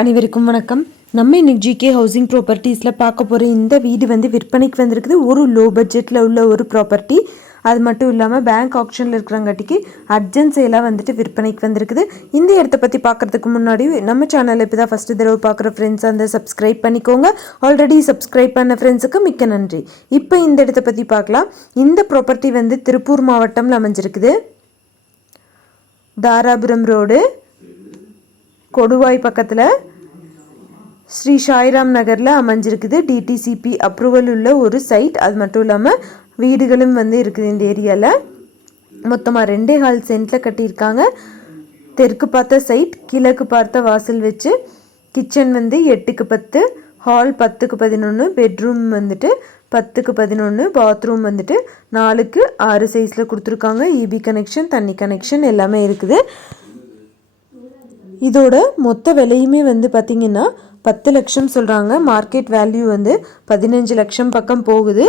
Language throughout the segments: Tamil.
அனைவருக்கும் வணக்கம். நம்ம இன்னைக்கு ஜிகே ஹவுசிங் ப்ராப்பர்ட்டிஸில் பார்க்க போகிற இந்த வீடு வந்து விற்பனைக்கு வந்திருக்குது. ஒரு லோ பட்ஜெட்டில் உள்ள ஒரு ப்ராப்பர்ட்டி. அது மட்டும் இல்லாமல் பேங்க் ஆப்ஷனில் இருக்கிறங்காட்டிக்கு அர்ஜென்ட் சேலாக வந்துட்டு விற்பனைக்கு வந்திருக்குது. இந்த இடத்த பற்றி பார்க்குறதுக்கு முன்னாடி நம்ம சேனலில் இப்போ தான் ஃபஸ்ட்டு தடவை பார்க்குற ஃப்ரெண்ட்ஸ் அந்த சப்ஸ்கிரைப் பண்ணிக்கோங்க. ஆல்ரெடி சப்ஸ்கிரைப் பண்ண ஃப்ரெண்ட்ஸுக்கு மிக்க நன்றி. இப்போ இந்த இடத்த பற்றி பார்க்கலாம். இந்த ப்ராப்பர்ட்டி வந்து திருப்பூர் மாவட்டம்ல அமைஞ்சிருக்குது. தாராபுரம் ரோடு கொடுவாய் பக்கத்தில் ஸ்ரீ சாய்ராம் நகரில் அமைஞ்சிருக்குது. டிடிசிபி அப்ரூவல் உள்ள ஒரு சைட். அது மட்டும் இல்லாமல் வீடுகளும் வந்து இருக்குது இந்த ஏரியாவில். மொத்தமாக 2.25 சென்ட்டில் கட்டியிருக்காங்க. தெற்கு பார்த்த சைட், கிழக்கு பார்த்த வாசல் வச்சு, கிச்சன் வந்து 8க்கு 10, ஹால் 10க்கு 11, பெட்ரூம் வந்துட்டு 10க்கு 11, பாத்ரூம் வந்துட்டு 4க்கு 6 சைஸில் கொடுத்துருக்காங்க. இபி கனெக்ஷன், தண்ணி கனெக்ஷன் எல்லாமே இருக்குது. இதோட மொத்த விலையுமே வந்து பார்த்திங்கன்னா 10 லட்சம் சொல்கிறாங்க. மார்க்கெட் வேல்யூ வந்து 15 லட்சம் பக்கம் போகுது.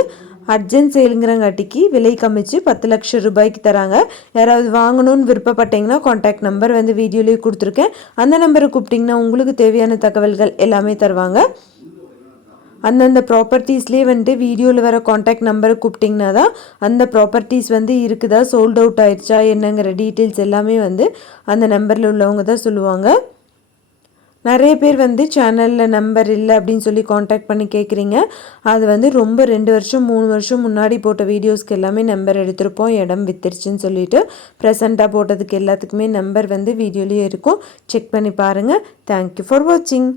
அர்ஜென்ட் சேலுங்கிறங்காட்டிக்கு விலை கம்மிச்சு 10 லட்சம் ரூபாய்க்கு தராங்க. யாராவது வாங்கணும்னு விருப்பப்பட்டீங்கன்னா கான்டாக்ட் நம்பர் வந்து வீடியோலேயே கொடுத்துருக்கேன். அந்த நம்பரை கூப்பிட்டிங்கன்னா உங்களுக்கு தேவையான தகவல்கள் எல்லாமே தருவாங்க. அந்தந்த ப்ராப்பர்ட்டிஸ்லேயே வந்துட்டு வீடியோவில் வர காண்டாக்ட் நம்பரை கூப்பிட்டிங்கன்னா தான் அந்த ப்ராப்பர்ட்டிஸ் வந்து இருக்குதா, சோல்ட் அவுட் ஆயிடுச்சா என்னங்கிற டீட்டெயில்ஸ் எல்லாமே வந்து அந்த நம்பரில் உள்ளவங்க தான் சொல்லுவாங்க. நிறைய பேர் வந்து சேனலில் நம்பர் இல்லை அப்படின்னு சொல்லி காண்டாக்ட் பண்ணி கேட்குறீங்க. அது வந்து ரொம்ப 2 வருஷம் 3 வருஷம் முன்னாடி போட்ட வீடியோஸ்க்கு எல்லாமே நம்பர் எடுத்திருப்போம். இடம் வித்துருச்சுன்னு சொல்லிட்டு ப்ரெசண்ட்டாக போட்டதுக்கு எல்லாத்துக்குமே நம்பர் வந்து வீடியோலேயே இருக்கும். செக் பண்ணி பாருங்கள். தேங்க்யூ ஃபார் வாட்சிங்.